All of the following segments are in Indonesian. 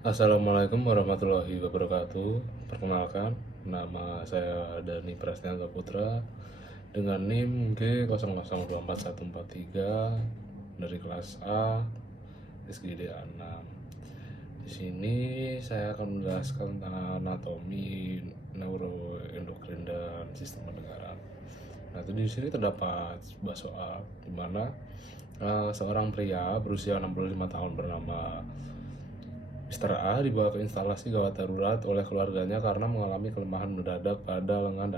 Assalamualaikum warahmatullahi wabarakatuh. Perkenalkan, nama saya Dani Prasnyanto Putra dengan NIM G00244143 dari kelas A SGD A6. Di sini saya akan menjelaskan tentang anatomi, neuroendokrin dan sistem pendengaran. Nah, itu di sini terdapat sebuah soal di mana seorang pria berusia 65 tahun bernama Mr. A dibawa ke instalasi gawat darurat oleh keluarganya karena mengalami kelemahan mendadak pada lengan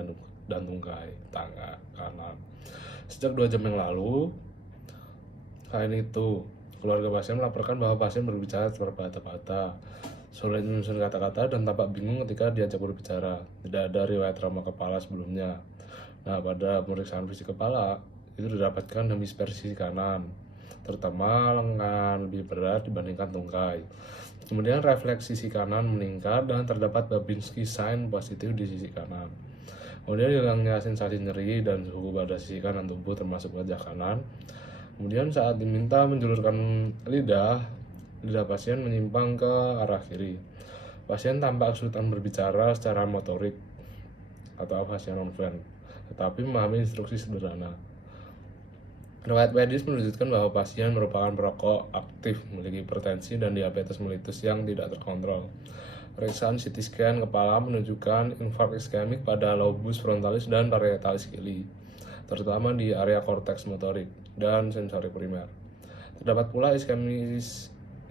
dan tungkai tangan kanan. Sejak 2 jam yang lalu, selain itu, keluarga pasien melaporkan bahwa pasien berbicara terbata-bata, sulit menyusun kata-kata, dan tampak bingung ketika diajak berbicara. Tidak ada riwayat trauma kepala sebelumnya. Nah, pada pemeriksaan fisik kepala, itu didapatkan hemisferisi kanan, terutama lengan lebih berat dibandingkan tungkai. Kemudian refleks sisi kanan meningkat dan terdapat Babinski sign positif di sisi kanan. Kemudian hilangnya sensasi nyeri dan suhu pada sisi kanan tubuh termasuk wajah kanan. Kemudian saat diminta menjulurkan lidah pasien menyimpang ke arah kiri. Pasien tampak kesulitan berbicara secara motorik atau afasia non-fluent, tetapi memahami instruksi sederhana. Riwayat medis menunjukkan bahwa pasien merupakan perokok aktif, memiliki hipertensi dan diabetes mellitus yang tidak terkontrol. Pemeriksaan CT scan kepala menunjukkan infark iskemik pada lobus frontalis dan parietalis kili, terutama di area korteks motorik dan sensori primer. Terdapat pula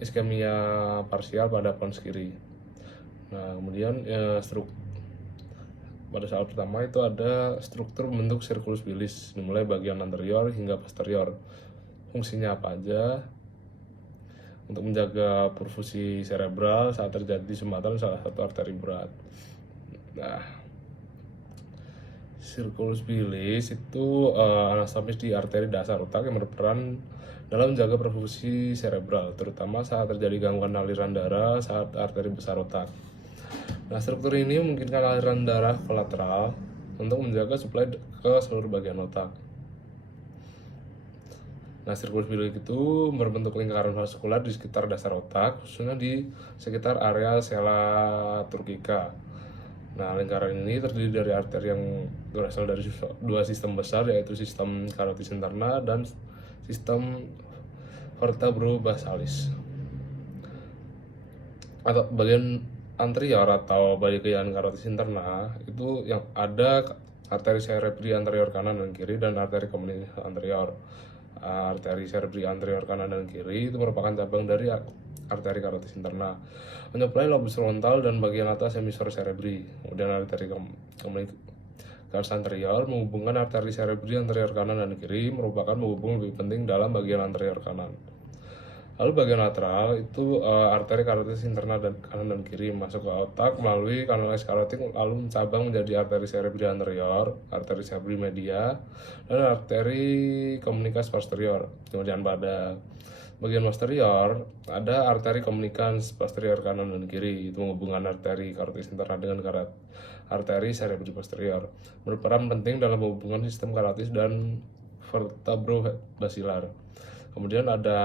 iskemia parsial pada pons kiri. Nah, kemudian pada saat pertama itu ada struktur bentuk sirkulus bilis dimulai bagian anterior hingga posterior. Fungsinya apa aja? Untuk menjaga perfusi cerebral saat terjadi sumbatan salah satu arteri berat. Nah, sirkulus bilis itu anatomis di arteri dasar otak yang berperan dalam menjaga perfusi cerebral, terutama saat terjadi gangguan aliran darah saat arteri besar otak. Nah, struktur ini memungkinkan aliran darah kolateral untuk menjaga suplai ke seluruh bagian otak. Nah, sirkulus bilis itu berbentuk lingkaran vaskular di sekitar dasar otak, khususnya di sekitar area sella turcica. Nah, lingkaran ini terdiri dari arteri yang berasal dari dua sistem besar, yaitu sistem karotis interna dan sistem vertebrobasalis. Atau bagian anterior atau bagian karotis interna itu yang ada arteri cerebri anterior kanan dan kiri dan arteri komunis anterior. Arteri cerebri anterior kanan dan kiri itu merupakan cabang dari arteri karotis interna, menyuplai lobus frontal dan bagian atas hemisfer cerebri. Kemudian arteri komunis anterior menghubungkan arteri cerebri anterior kanan dan kiri, merupakan penghubung lebih penting dalam bagian anterior kanan. Lalu bagian lateral itu arteri karotis interna dan kanan dan kiri masuk ke otak melalui kanal karotik lalu mencabang menjadi arteri cerebri anterior, arteri cerebri media, dan arteri komunikans posterior. Kemudian pada bagian posterior ada arteri komunikans posterior kanan dan kiri, itu menghubungkan arteri karotis interna dengan arteri cerebri posterior. Berperan penting dalam hubungan sistem karotis dan vertebrobasilar. Kemudian ada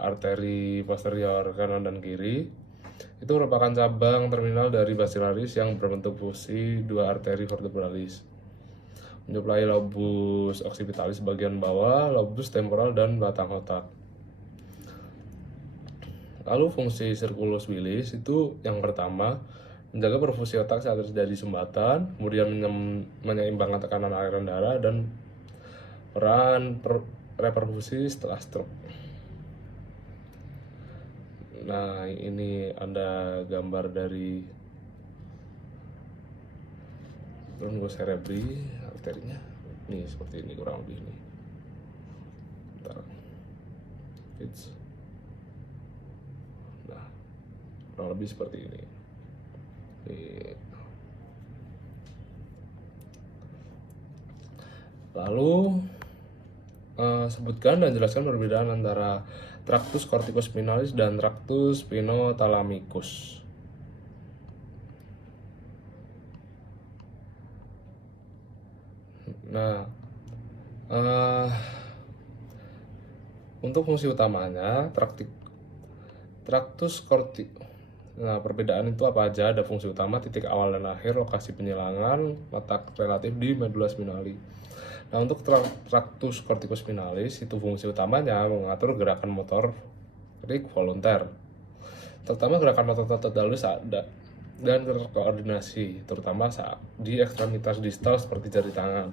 arteri posterior kanan dan kiri. Itu merupakan cabang terminal dari basilaris yang berbentuk fusi dua arteri vertebralis. Menyuplai lobus occipitalis bagian bawah, lobus temporal, dan batang otak. Lalu fungsi sirkulus bilis itu yang pertama, menjaga perfusi otak saat terjadi sumbatan, kemudian menyeimbangkan tekanan aliran darah, dan peran reperfusi setelah stroke. Nah, ini ada gambar dari longus cerebri arterinya. Nih, seperti ini kurang lebih nih. Bentar. Nah, kurang lebih seperti ini. Nih. Lalu sebutkan dan jelaskan perbedaan antara tractus corticospinalis dan tractus spinothalamicus. Nah, untuk fungsi utamanya tractus Nah, perbedaan itu apa aja? Ada fungsi utama, titik awal dan akhir, lokasi penyilangan, letak relatif di medula spinali. Nah, untuk tractus corticus spinalis itu fungsi utamanya mengatur gerakan motorik volunter, terutama gerakan motor terdalus dan koordinasi, terutama saat di ekstremitas distal seperti jari tangan.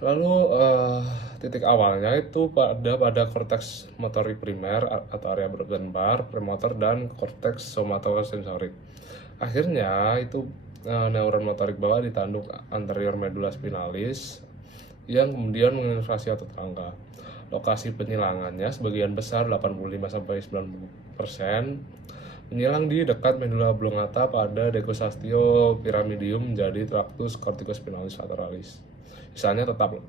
Lalu titik awalnya itu pada korteks motorik primer atau area bergambar, premotor, dan korteks somatosensorik. Akhirnya itu neuron motorik bawah di tanduk anterior medula spinalis yang kemudian menginervasi otot rangka. Lokasi penyilangannya sebagian besar 85-90% menyilang di dekat medula oblongata pada decussatio pyramidium menjadi tractus corticospinalis lateralis. Sisanya tetap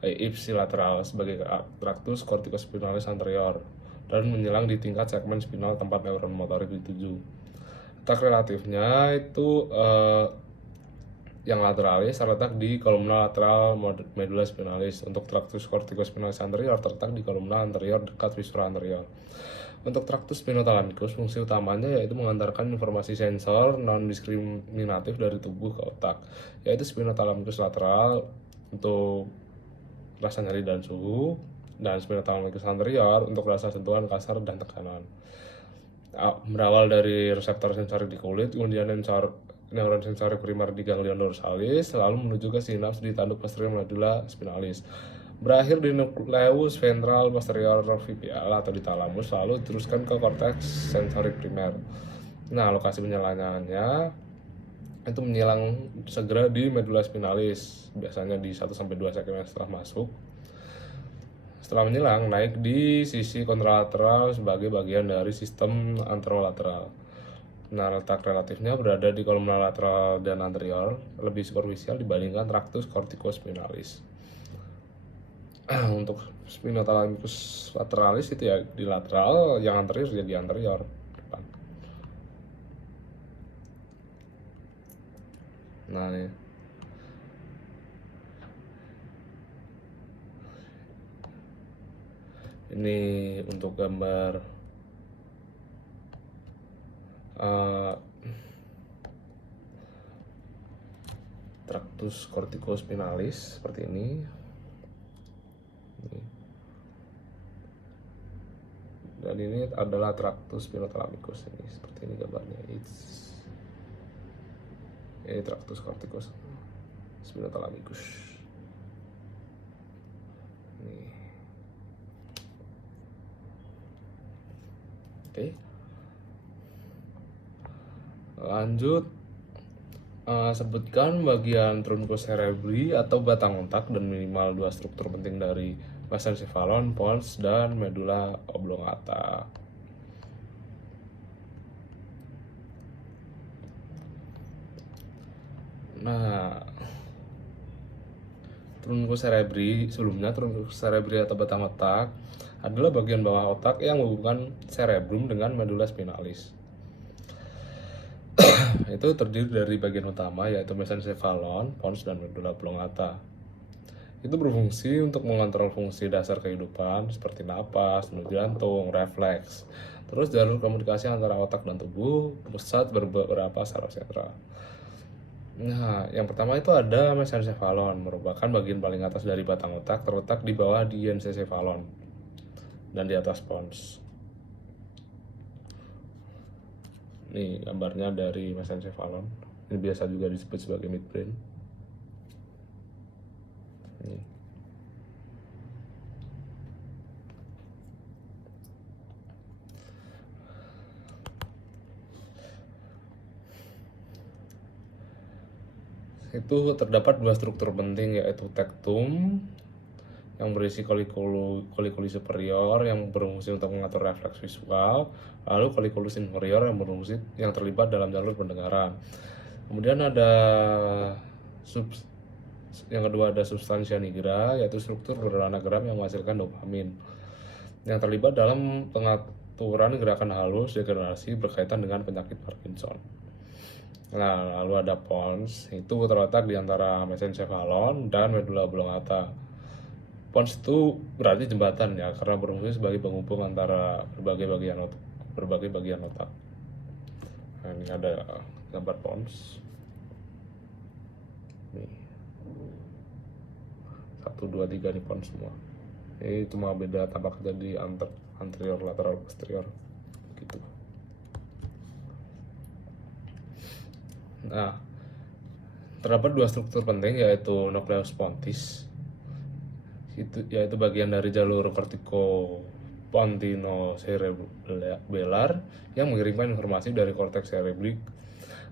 ipsilateral sebagai tractus corticospinalis anterior dan menyilang di tingkat segmen spinal tempat neuron motorik dituju. Letak relatifnya itu yang lateralis terletak di kolumna lateral medula spinalis. Untuk tractus corticospinalis anterior terletak di kolumna anterior dekat viscera anterior. Untuk tractus spinothalamicus, fungsi utamanya yaitu mengantarkan informasi sensor non-diskriminatif dari tubuh ke otak, yaitu spinothalamicus lateral untuk rasa nyeri dan suhu, dan spinothalamicus anterior untuk rasa sentuhan kasar dan tekanan. Berawal dari reseptor sensorik di kulit, kemudian neuron sensorik primer di ganglion dorsalis, lalu menuju ke sinaps di tanduk posterior medula spinalis, berakhir di nucleus ventral posterior VPL atau di talamus, lalu diteruskan ke korteks sensorik primer. Nah, lokasi penyilangannya itu menyilang segera di medula spinalis, biasanya di 1-2 segmen setelah masuk. Setelah menyilang, naik di sisi kontralateral sebagai bagian dari sistem anterolateral. Nah, letak relatifnya berada di kolumna lateral dan anterior, lebih superficial dibandingkan tractus corticospinalis. Untuk spinothalamicus lateralis itu ya di lateral, yang anterior ya di anterior. Nah, ini untuk gambar tractus corticospinalis seperti ini. Dan ini adalah tractus spinothalamicus, ini seperti ini gambarnya. Ini tractus corticus spinothalamicus. Oke. Lanjut, sebutkan bagian truncus cerebri atau batang otak dan minimal 2 struktur penting dari mesencephalon, pons, dan medula oblongata. Nah, truncus cerebri, sebelumnya truncus cerebri atau batang otak adalah bagian bawah otak yang menghubungkan cerebrum dengan medula spinalis. Itu terdiri dari bagian utama yaitu mesencephalon, pons, dan medula oblongata. Itu berfungsi untuk mengontrol fungsi dasar kehidupan seperti napas, denyut jantung, refleks. Terus jalur komunikasi antara otak dan tubuh, pusat beberapa saraf sentral. Nah, yang pertama itu ada mesencephalon, merupakan bagian paling atas dari batang otak, terletak di bawah diencephalon dan di atas pons. Ini gambarnya dari mesencephalon. Ini biasa juga disebut sebagai midbrain. Ini. Itu terdapat 2 struktur penting yaitu tectum yang berisi kolikuli superior yang berfungsi untuk mengatur refleks visual, lalu kolikuli inferior yang terlibat dalam jalur pendengaran. Kemudian ada yang kedua ada substansia nigra, yaitu struktur berwarna geram yang menghasilkan dopamin yang terlibat dalam pengaturan gerakan halus degenerasi berkaitan dengan penyakit Parkinson. Nah, lalu ada pons, itu terletak di antara mesencephalon dan medula oblongata. Pons itu berarti jembatan ya, karena berfungsi sebagai penghubung antara berbagai bagian berbagai bagian otak. Nah, ini ada gambar pons. Nih. 1, 2, 3 nih pons semua. Ini cuma beda tampak aja di anterior, lateral, posterior gitu. Nah, terdapat 2 struktur penting yaitu nucleus pontis, yaitu bagian dari jalur vertikopontinocerebellar yang mengirimkan informasi dari korteks cerebrik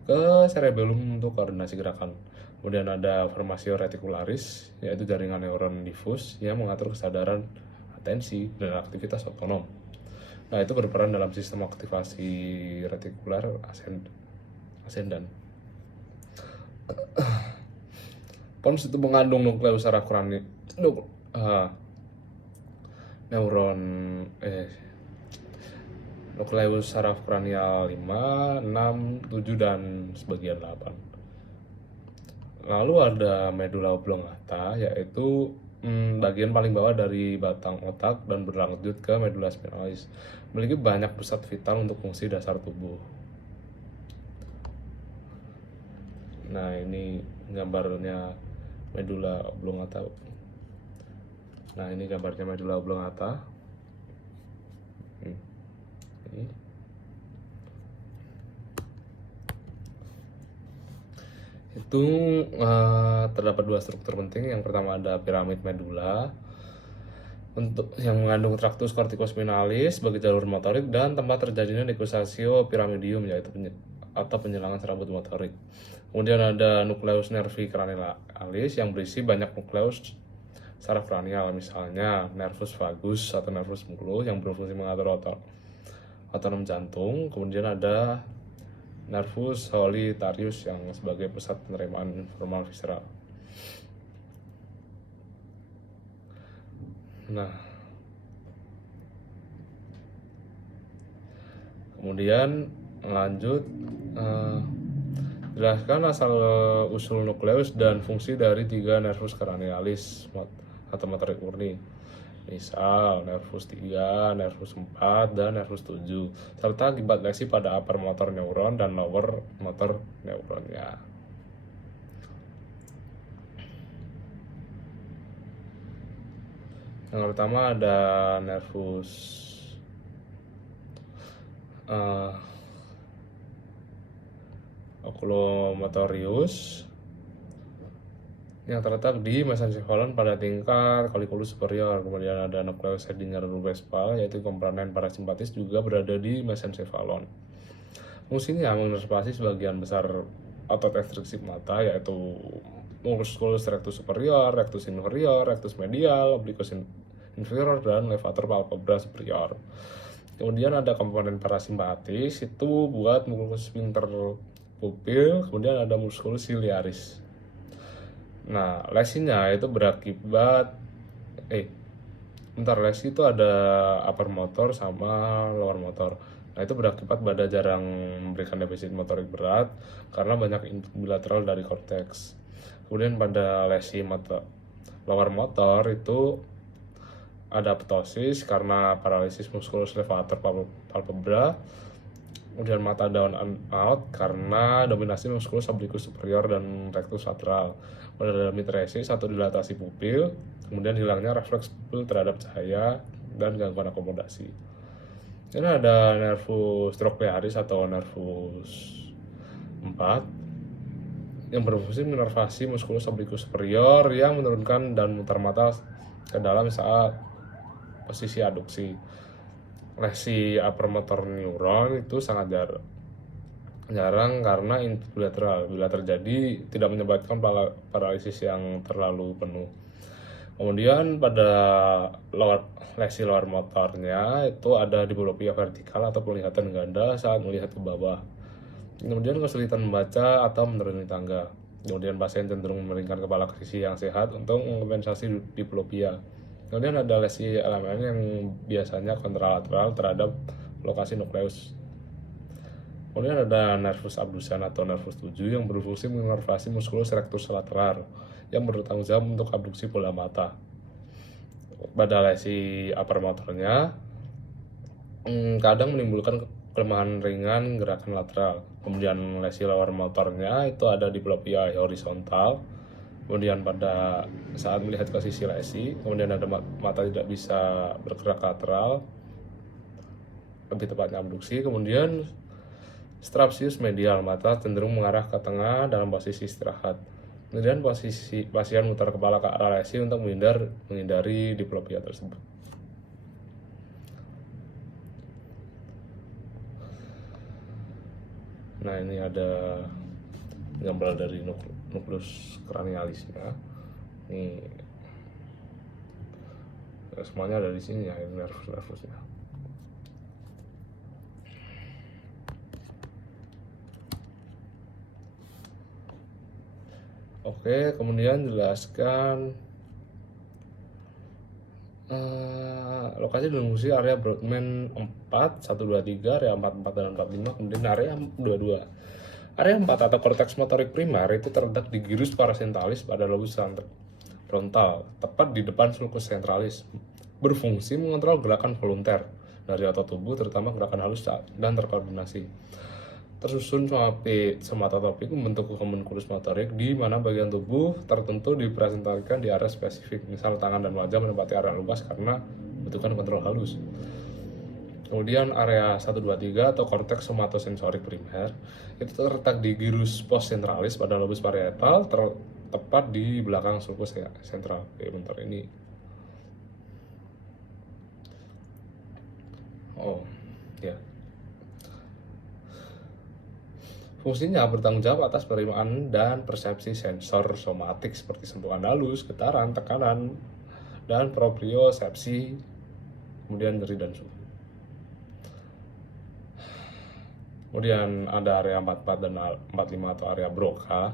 ke cerebellum untuk koordinasi gerakan. Kemudian ada formatio reticularis, yaitu jaringan neuron difus yang mengatur kesadaran, atensi, dan aktivitas otonom. Nah, itu berperan dalam sistem aktivasi retikular ascendant. Pons itu mengandung nukleus saraf kranial, nukleus saraf kranial 5, 6, 7, dan sebagian 8. Lalu ada medula oblongata, yaitu bagian paling bawah dari batang otak dan berlanjut ke medula spinalis. Memiliki banyak pusat vital untuk fungsi dasar tubuh. Nah, ini gambarnya medula oblongata. Nah, ini gambarnya medula oblongata. Ini. Itu terdapat 2 struktur penting. Yang pertama ada piramid medula untuk yang mengandung tractus corticospinalis sebagai jalur motorik dan tempat terjadinya negotiatio pyramidium, yaitu atau penyelangan serabut motorik. Kemudian ada nukleus nervi cranialis yang berisi banyak nukleus saraf kranial, misalnya nervus vagus atau nervus mulus yang berfungsi mengatur otonom jantung. Kemudian ada nervus solitarius yang sebagai pusat penerimaan informal visceral. Nah, kemudian lanjut jelaskan asal usul nukleus dan fungsi dari 3 nervus cranialis atau motorik murni. Misal nervus 3, nervus 4, dan nervus 7, serta akibat lesi pada upper motor neuron dan lower motor neuronnya. Yang pertama ada nervus oculomotorius yang terletak di mesencephalon pada tingkat colliculus superior. Kemudian ada nukleus Schrödinger Westphal, yaitu komponen parasimpatis juga berada di mesencephalon. Fungsinya menginervasi sebagian besar otot ekstensif mata, yaitu musculus rectus superior, rectus inferior, rectus medial, obliquus inferior, dan levator palpebra superior. Kemudian ada komponen parasimpatis, itu buat musculus sphincter pupil. Kemudian ada musculus ciliaris. Nah, lesinya itu berakibat lesi itu ada upper motor sama lower motor. Nah, itu berakibat pada jarang memberikan defisit motorik berat karena banyak input bilateral dari korteks. Kemudian pada lesi lower motor itu ada ptosis karena paralisis musculus levator palpebra. Kemudian mata down and out karena dominasi musculus obliquus superior dan rectus lateral. Pada mitresis atau dilatasi pupil, kemudian hilangnya refleks pupil terhadap cahaya dan gangguan akomodasi. Ini ada nervus trochlearis atau nervus 4 yang berfungsi menervasi musculus obliquus superior yang menurunkan dan memutar mata ke dalam saat posisi aduksi. Lesi upper motor neuron itu sangat jarang karena input bilateral. Bila terjadi, tidak menyebabkan paralisis yang terlalu penuh. Kemudian pada lesi lower motornya itu ada diplopia vertikal atau penglihatan ganda saat melihat ke bawah. Kemudian kesulitan membaca atau menuruni tangga. Kemudian pasien cenderung memalingkan kepala ke sisi yang sehat untuk mengompensasi diplopia. Kemudian ada lesi elemen yang biasanya kontralateral terhadap lokasi nukleus. Kemudian ada nervus abdusan atau nervus 7 yang berfungsi menginervasi musculus rectus lateral yang bertanggung jawab untuk abduksi bola mata. Pada lesi upper motornya kadang menimbulkan kelemahan ringan gerakan lateral. Kemudian lesi lower motornya itu ada di diplopia horizontal. Kemudian pada saat melihat ke sisi lesi, kemudian ada mata tidak bisa bergerak lateral, lebih tepatnya abduksi. Kemudian strabismus medial, mata cenderung mengarah ke tengah dalam posisi istirahat. Kemudian posisi pasien mutar kepala ke arah lesi untuk menghindari diplopia tersebut. Nah, ini ada gambar dari nucleus cranialisnya. Ini semuanya ada di sini ya, nervusnya. Oke, kemudian jelaskan lokasi dan fungsi area Brodmann 4, 1, 2, 3, area 44 dan 45, kemudian area 22. Area 4 atau korteks motorik primer itu terletak di gyrus parasentalis pada lobus frontal, tepat di depan sulcus centralis, berfungsi mengontrol gerakan volunter dari otot tubuh, terutama gerakan halus dan terkoordinasi. Tersusun somatotropik membentuk homunculus motorik di mana bagian tubuh tertentu dipresentasikan di area spesifik, misal tangan dan wajah menempati area luas karena membutuhkan kontrol halus. Kemudian area 1, 2, 3 atau korteks somatosensorik primer itu terletak di gyrus postcentralis pada lobus parietal, tepat di belakang sulcus sentral. Oke, bentar ini. Oh, ya. Fungsinya bertanggung jawab atas penerimaan dan persepsi sensor somatik seperti sentuhan halus, getaran, tekanan, dan propriosepsi, kemudian nyeri dan suhu. Kemudian ada area 44 dan 45 atau area Broca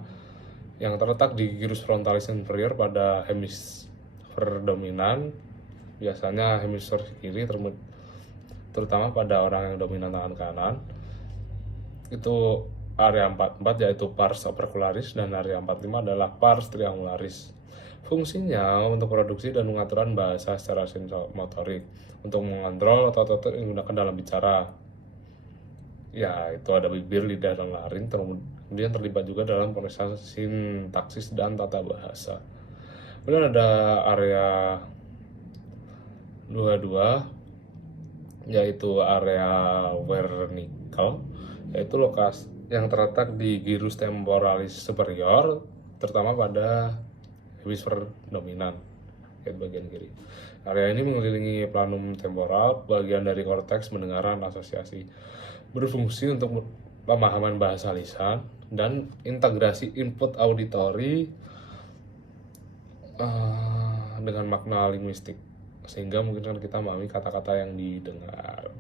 yang terletak di gyrus frontalis inferior pada hemisfer dominan, biasanya hemisfer kiri, terutama pada orang yang dominan tangan kanan. Itu area 44 yaitu pars opercularis dan area 45 adalah pars triangularis. Fungsinya untuk produksi dan pengaturan bahasa secara sensomotorik, untuk mengontrol otot-otot yang digunakan dalam bicara. Ya, itu ada bibir, lidah, dan laring. Kemudian terlibat juga dalam proses sintaksis dan tata bahasa. Kemudian ada area 22 yaitu area Wernicke, yaitu lokasi yang terletak di gyrus temporalis superior, terutama pada hemisfer dominan, yaitu bagian kiri. Area ini mengelilingi planum temporal, bagian dari korteks pendengaran asosiasi, berfungsi untuk pemahaman bahasa lisan dan integrasi input auditori dengan makna linguistik, sehingga mungkin kita memahami kata-kata yang didengar.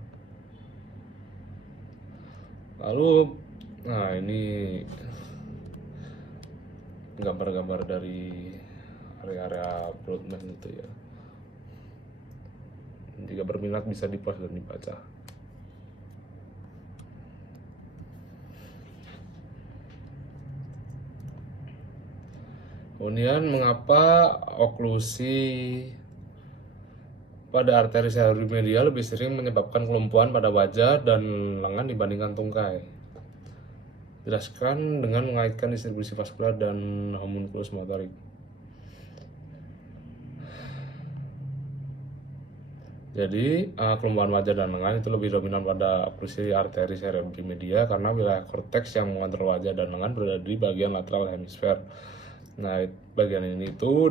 Lalu, nah ini gambar-gambar dari area-area Brodmann itu ya. Jika berminat bisa di-post dan dibaca. Kemudian mengapa oklusi pada arteri cerebri medial lebih sering menyebabkan kelumpuhan pada wajah dan lengan dibandingkan tungkai? Jelaskan dengan mengaitkan distribusi vaskular dan homunculus motorik. Jadi, kelumpuhan wajah dan lengan itu lebih dominan pada oklusi arteri cerebri media karena wilayah korteks yang mengontrol wajah dan lengan berada di bagian lateral hemisfer. Nah, bagian ini itu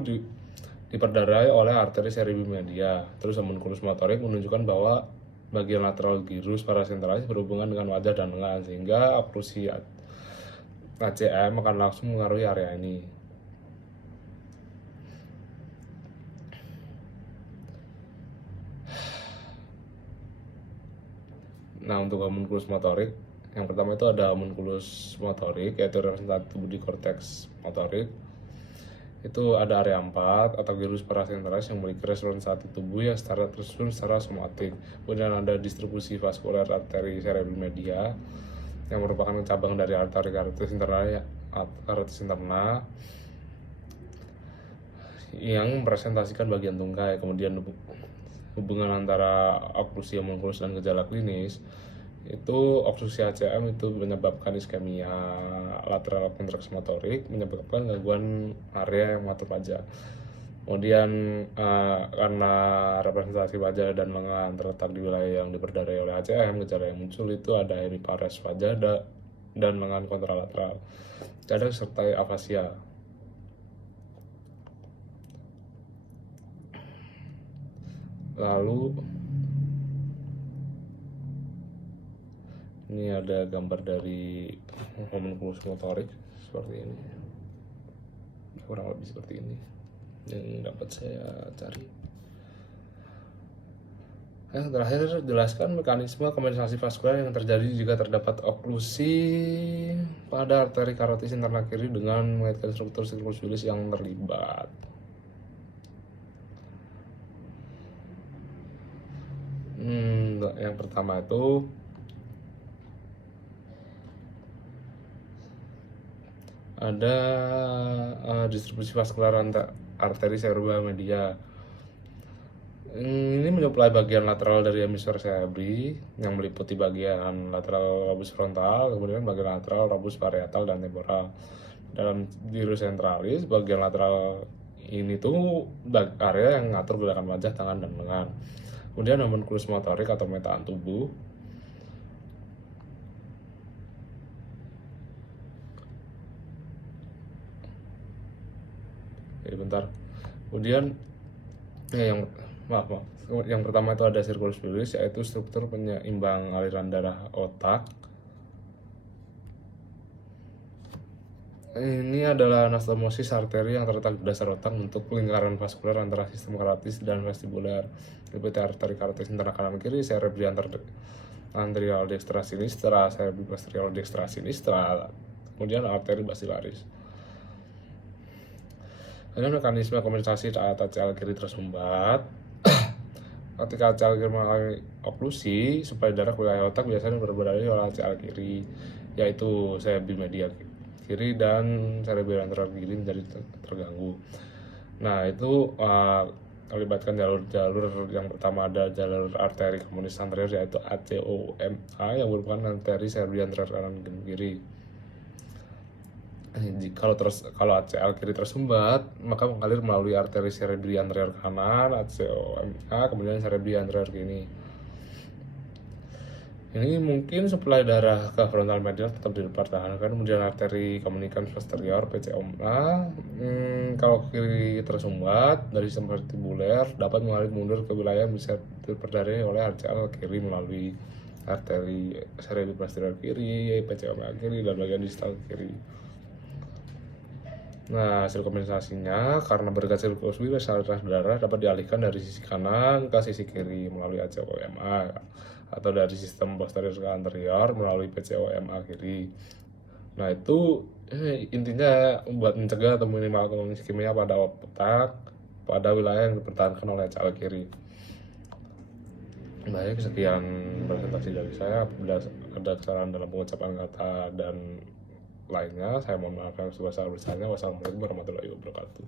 diperdarai oleh arteri cerebri media. Terus homunculus motorik menunjukkan bahwa bagian lateral gyrus parasentalis berhubungan dengan wajah dan lengan, sehingga oklusi ACM akan langsung mengaruhi area ini. Nah, untuk homunculus motorik, yang pertama itu ada homunculus motorik, yaitu representatif budi korteks motorik. Itu ada area 4 atau gyrus parasentalis yang memiliki representasi tubuh yang tersusun secara somatik. Kemudian ada distribusi vaskular arteri cerebri media yang merupakan cabang dari arteri carotis interna yang mempresentasikan bagian tungkai. Kemudian hubungan antara oklusi homunculus dan gejala klinis, itu oklusi ACM itu menyebabkan iskemia lateral kontraksi motorik, menyebabkan gangguan area yang mengatur wajah. Kemudian karena representasi wajah dan lengan terletak di wilayah yang diperdarai oleh ACM, gejala yang muncul itu ada hemipares wajah dan lengan kontralateral. Kadang disertai afasia. Lalu ini ada gambar dari homunculus motorik seperti ini, kurang lebih seperti ini yang dapat saya cari. Yang terakhir, jelaskan mekanisme kompensasi vaskular yang terjadi jika terdapat oklusi pada arteri karotis internal kiri dengan mengaitkan struktur siklus Willis yang terlibat. Yang pertama itu ada distribusi vaskular arteri cerebral media. Ini menyuplai bagian lateral dari hemisfer cerebri yang meliputi bagian lateral lobus frontal, kemudian bagian lateral lobus parietal dan temporal. Dalam gyrus centralis, bagian lateral ini tuh area yang mengatur gerakan wajah, tangan, dan lengan. Kemudian homunculus motorik atau metaan tubuh. Jadi bentar. Kemudian yang pertama itu ada circulus Willis, yaitu struktur penyeimbang aliran darah otak. Ini adalah anastomosis arteri yang terletak di dasar otak untuk lingkaran vaskular antara sistem karotis dan vestibular. Meliputi arteri karotis internal kanan kiri, cerebri anterior dextra sinistra, cerebri posterior dextra sinistra, kemudian arteri basilaris. Kemudian mekanisme kompensasi saat ACL kiri tersumbat. Ketika ACL kiri mengalami oklusi, suplai darah ke wilayah otak biasanya berada oleh ACL kiri, yaitu cerebri media kiri dan cerebri anterior kiri menjadi terganggu. Nah, itu melibatkan jalur-jalur. Yang pertama ada jalur arteri komunis anterior, yaitu ACOMA, yang merupakan arteri cerebri anterior kanan dan kiri. Kalau ACL kiri tersumbat, maka mengalir melalui arteri cerebri anterior kanan ACOMA, kemudian cerebri anterior kiri. Ini mungkin suplai darah ke frontal medial tetap dipertahankan. Kemudian arteri komunikans posterior PCOMA, kalau kiri tersumbat dari sistem vestibuler dapat mengalir mundur ke wilayah yang bisa diperdarai oleh ACL kiri melalui arteri cerebri posterior kiri, PCOMA kiri, dan bagian distal kiri. Nah, hasil kompensasinya karena berkat sirkulus Willis, aliran darah dapat dialihkan dari sisi kanan ke sisi kiri melalui ACOMA, atau dari sistem posterior ke anterior melalui PCOMA kiri. Nah, itu intinya buat mencegah atau minimalkan iskemia pada otak pada wilayah yang dipertahankan oleh ACL kiri. Baik, sekian presentasi dari saya. Apabila ada kesalahan dalam pengucapan kata dan lainnya, saya mohon maaf yang sebesar-besarnya. Wassalamualaikum warahmatullahi wabarakatuh.